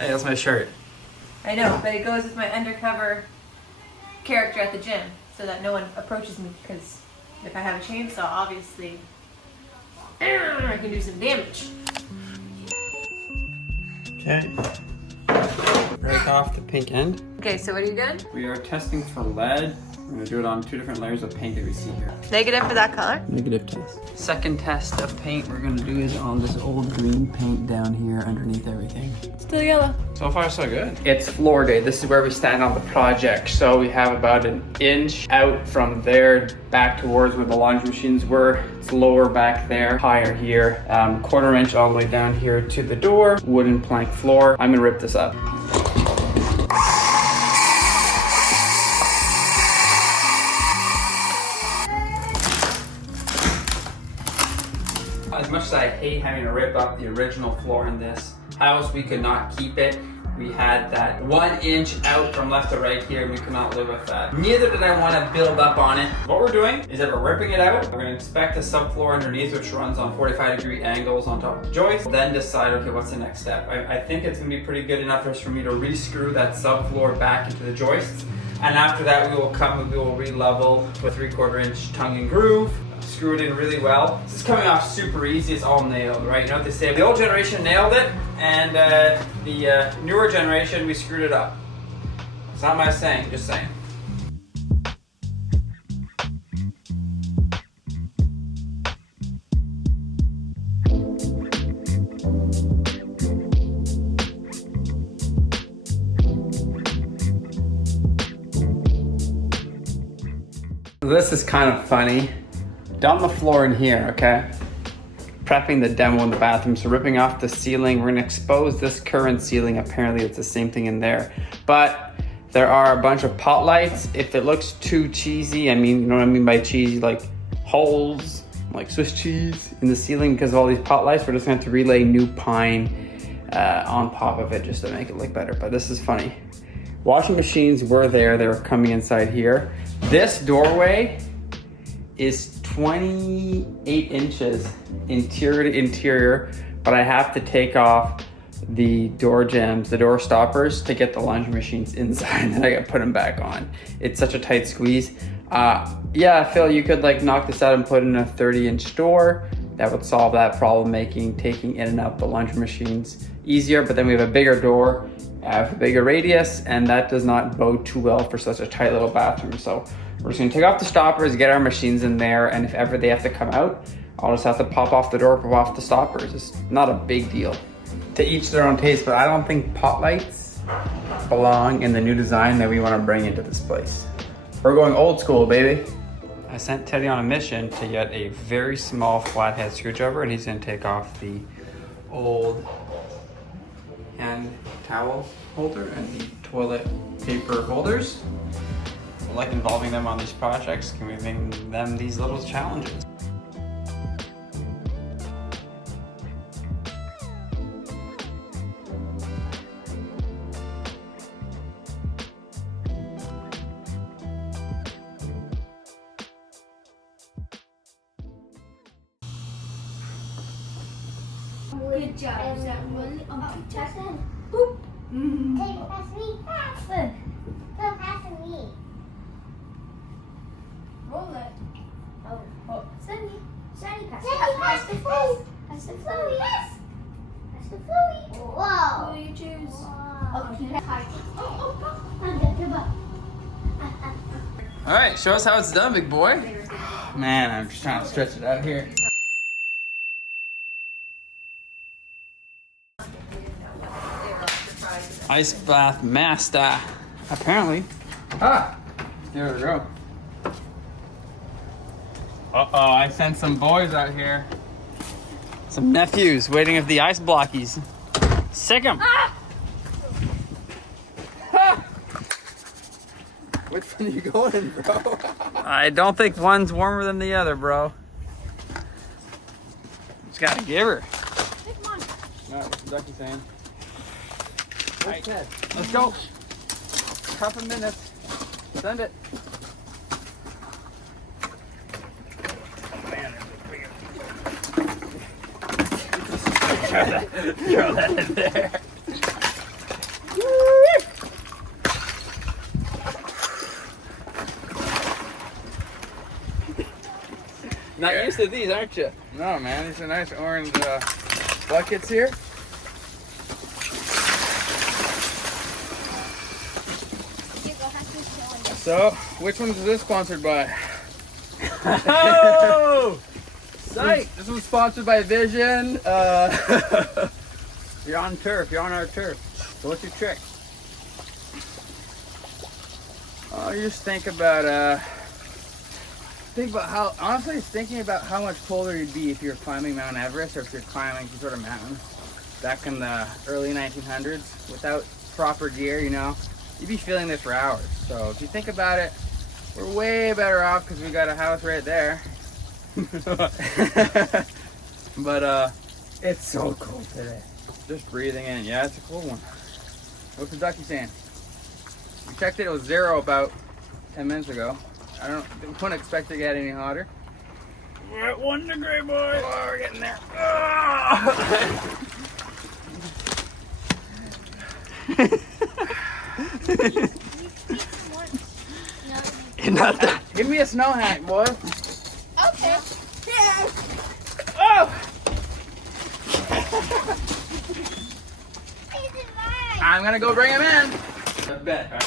Hey, that's my shirt. I know, but it goes with my undercover character at the gym so that no one approaches me because if I have a chainsaw, obviously, I can do some damage. Okay. Break off the pink end. Okay, so what are you doing? We are testing for lead. We're gonna do it on 2 different layers of paint that we see here. Negative for that color? Negative test. Second test of paint we're gonna do is on this old green paint down here underneath everything. Still yellow. So far, so good. It's floor day. This is where we stand on the project. So we have about an inch out from there back towards where the laundry machines were. It's lower back there, higher here. 1/4 inch all the way down here to the door. Wooden plank floor. I'm gonna rip this up. As much as I hate having to rip up the original floor in this house, we could not keep it. We had that 1 inch out from left to right here, and we could not live with that. Neither did I want to build up on it. What we're doing is that we're ripping it out. We're going to inspect the subfloor underneath, which runs on 45-degree angles on top of the joist. Then decide, okay, what's the next step? I think it's going to be pretty good enough for me to re-screw that subfloor back into the joists. And after that, we will re-level with 3/4 inch tongue and groove. Screw it in really well. This is coming off super easy. It's all nailed, right? You know what they say? The old generation nailed it, and the newer generation, we screwed it up. It's not my saying, just saying. This is kind of funny. Down the floor in here, okay? Prepping the demo in the bathroom, so ripping off the ceiling. We're gonna expose this current ceiling. Apparently it's the same thing in there. But there are a bunch of pot lights. If it looks too cheesy, I mean, you know what I mean by cheesy, like holes, like Swiss cheese in the ceiling because of all these pot lights, we're just gonna have to relay new pine on top of it just to make it look better. But this is funny. Washing machines were there, they were coming inside here. This doorway is 28 inches interior to interior, but I have to take off the door jambs, the door stoppers to get the laundry machines inside, and I gotta put them back on. It's such a tight squeeze. Yeah, Phil, you could like knock this out and put in a 30-inch door. That would solve that problem, making taking in and out the laundry machines easier, but then we have a bigger door, a bigger radius, and that does not bode too well for such a tight little bathroom. So we're just gonna take off the stoppers, get our machines in there, and if ever they have to come out, I'll just have to pop off the door, pop off the stoppers. It's not a big deal. To each their own taste, but I don't think pot lights belong in the new design that we wanna bring into this place. We're going old school, baby. I sent Teddy on a mission to get a very small flathead screwdriver, and he's gonna take off the old hand towel holder and the toilet paper holders. I like involving them on these projects, giving them these little challenges. Good job. Is that really on the test? Boop. Take past me. Look. Go past me. Roll it. Oh. Sunny. Sunny pass. Pass the flowy. Pass the flowy. Yes. Pass the flowy. Whoa. Who do you choose? Whoa. Okay. Hi. All right, show us how it's done, big boy. Man, I'm just trying to stretch it out here. Ice bath master, apparently. Ah, there we go. Uh-oh, I sent some boys out here. Some nephews waiting at the ice blockies. Sick 'em. Ah! Which one are you going in, bro? I don't think one's warmer than the other, bro. Just gotta give her. Come on. Alright, what's the ducky saying? Right, let's go. Couple minutes. Send it. Throw that in there. Not used to these, aren't you? No, man, these are nice orange buckets here. So, which one is this sponsored by? Oh! This was sponsored by Vision. You're on turf. You're on our turf. So what's your trick? Oh, you just think about how, honestly, thinking about how much colder you'd be if you're climbing Mount Everest or if you're climbing some sort of mountain back in the early 1900s without proper gear, you know, you'd be feeling this for hours. So if you think about it, we're way better off because we got a house right there. But it's so cold today. Just breathing in. Yeah, it's a cool one. What's the ducky saying? We checked it, it was 0 about 10 minutes ago. Wouldn't expect it to get any hotter. We're at 1 degree, boys. Oh, we're getting there. Not that. Give me a snow hat, boy. Okay. Oh! I'm gonna go bring him in. I bet.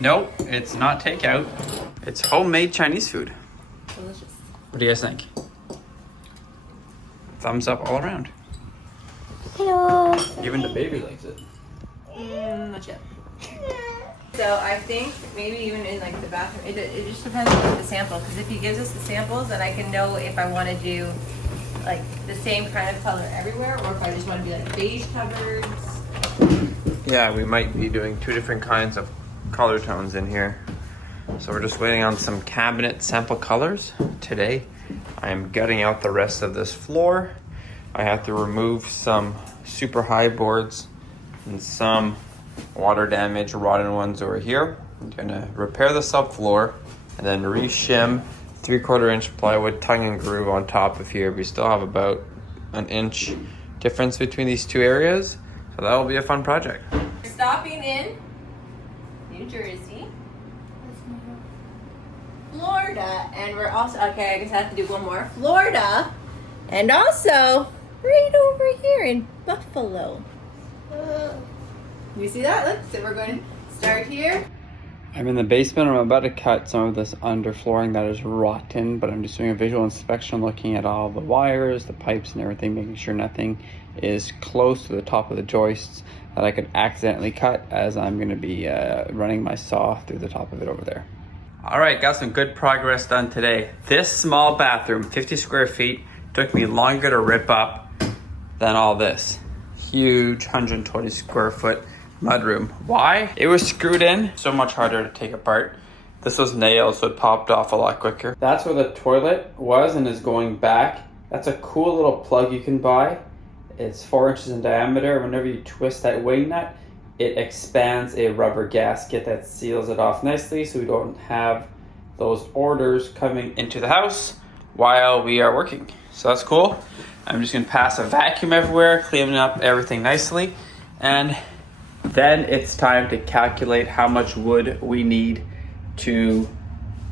Nope, it's not takeout. It's homemade Chinese food. Delicious. What do you guys think? Thumbs up all around. Hello. Even the baby likes it. Not yet. So I think maybe even in like the bathroom, it just depends on the sample. Because if he gives us the samples, then I can know if I want to do like the same kind of color everywhere, or if I just want to do like beige covers. Yeah, we might be doing 2 different kinds of color tones in here. So we're just waiting on some cabinet sample colors. Today, I'm gutting out the rest of this floor. I have to remove some super high boards and some water damage rotten ones over here. I'm gonna repair the subfloor and then re-shim 3/4 inch plywood tongue and groove on top of here. We still have about an inch difference between these 2 areas. So that will be a fun project. Stopping in New Jersey, Florida, and we're also, okay, I guess I have to do one more. Florida, and also right over here in Buffalo. You see that? Look, so we're going to start here. I'm in the basement. I'm about to cut some of this underflooring that is rotten, but I'm just doing a visual inspection, looking at all the wires, the pipes and everything, making sure nothing is close to the top of the joists that I could accidentally cut, as I'm going to be running my saw through the top of it over there. All right, got some good progress done today. This small bathroom, 50 square feet, took me longer to rip up than all this huge 120 square foot mudroom. Why? It was screwed in, so much harder to take apart. This was nailed, so it popped off a lot quicker. That's where the toilet was and is going back. That's a cool little plug you can buy. It's 4 inches in diameter. Whenever you twist that wing nut, it expands a rubber gasket that seals it off nicely, so we don't have those orders coming into the house while we are working. So that's cool. I'm just gonna pass a vacuum everywhere, cleaning up everything nicely, and then it's time to calculate how much wood we need to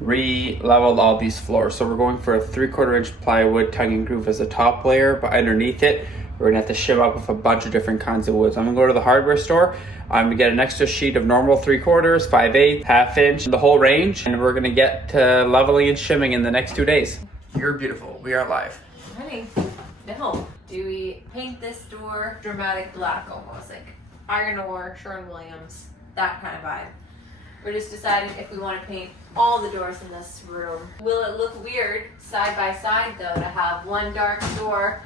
re-level all these floors. So we're going for a 3/4 inch plywood tongue and groove as a top layer, but underneath it, we're gonna have to shim up with a bunch of different kinds of woods. I'm gonna go to the hardware store. I'm gonna get an extra sheet of normal 3/4, 5/8, 1/2 inch, the whole range, and we're gonna get to leveling and shimming in the next 2 days. You're beautiful. We are live. Honey, no. Do we paint this door dramatic black almost, like iron ore, Sherwin-Williams, that kind of vibe? We're just deciding if we want to paint all the doors in this room. Will it look weird side by side though, to have one dark door,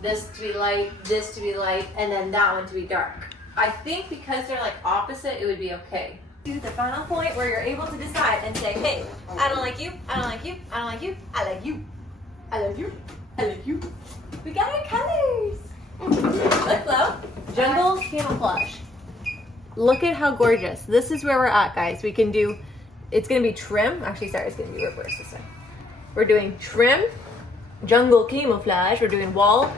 this to be light, this to be light, and then that one to be dark? I think because they're like opposite, it would be okay. To the final point where you're able to decide and say, hey, I don't like you, I don't like you, I don't like you, I like you, I love you, I like you. We got our colors. Look, Flo. Jungle camouflage. Look at how gorgeous. This is where we're at, guys. We can do, it's gonna be trim. Actually, sorry, it's gonna be reversed this way. We're doing trim, jungle camouflage. We're doing wall,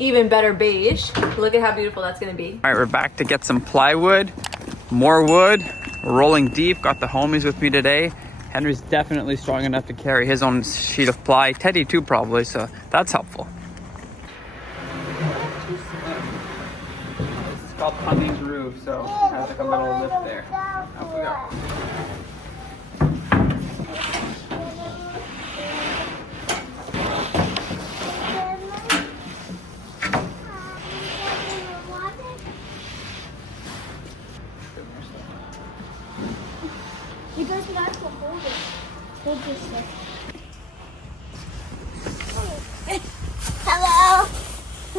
even better beige. Look at how beautiful that's gonna be. All right, we're back to get some plywood, more wood. We're rolling deep. Got the homies with me today. Henry's definitely strong enough to carry his own sheet of ply. Teddy too, probably, so that's helpful. This is called Honey's Roof, so it has like a little lift there. Up we go. It doesn't have to hold it. Hold this thing. Hello. I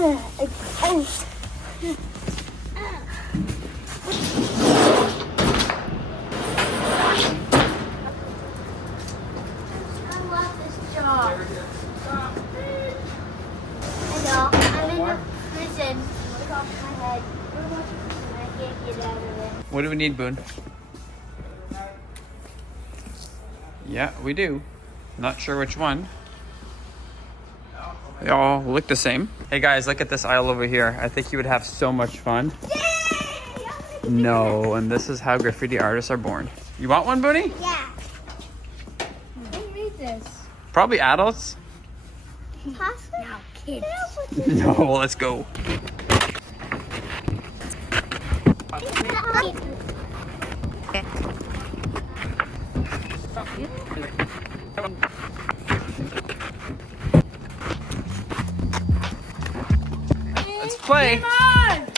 love this job. Hello. I'm in the prison. Look off my head. I can't get out of it. What do we need, Boone? Yeah, we do. Not sure which one. They all look the same. Hey guys, look at this aisle over here. I think you would have so much fun. No, and this is how graffiti artists are born. You want one, Booney? Yeah. Who made this? Probably adults. Pasta? No, kids. No, let's go. Let's play. Come on!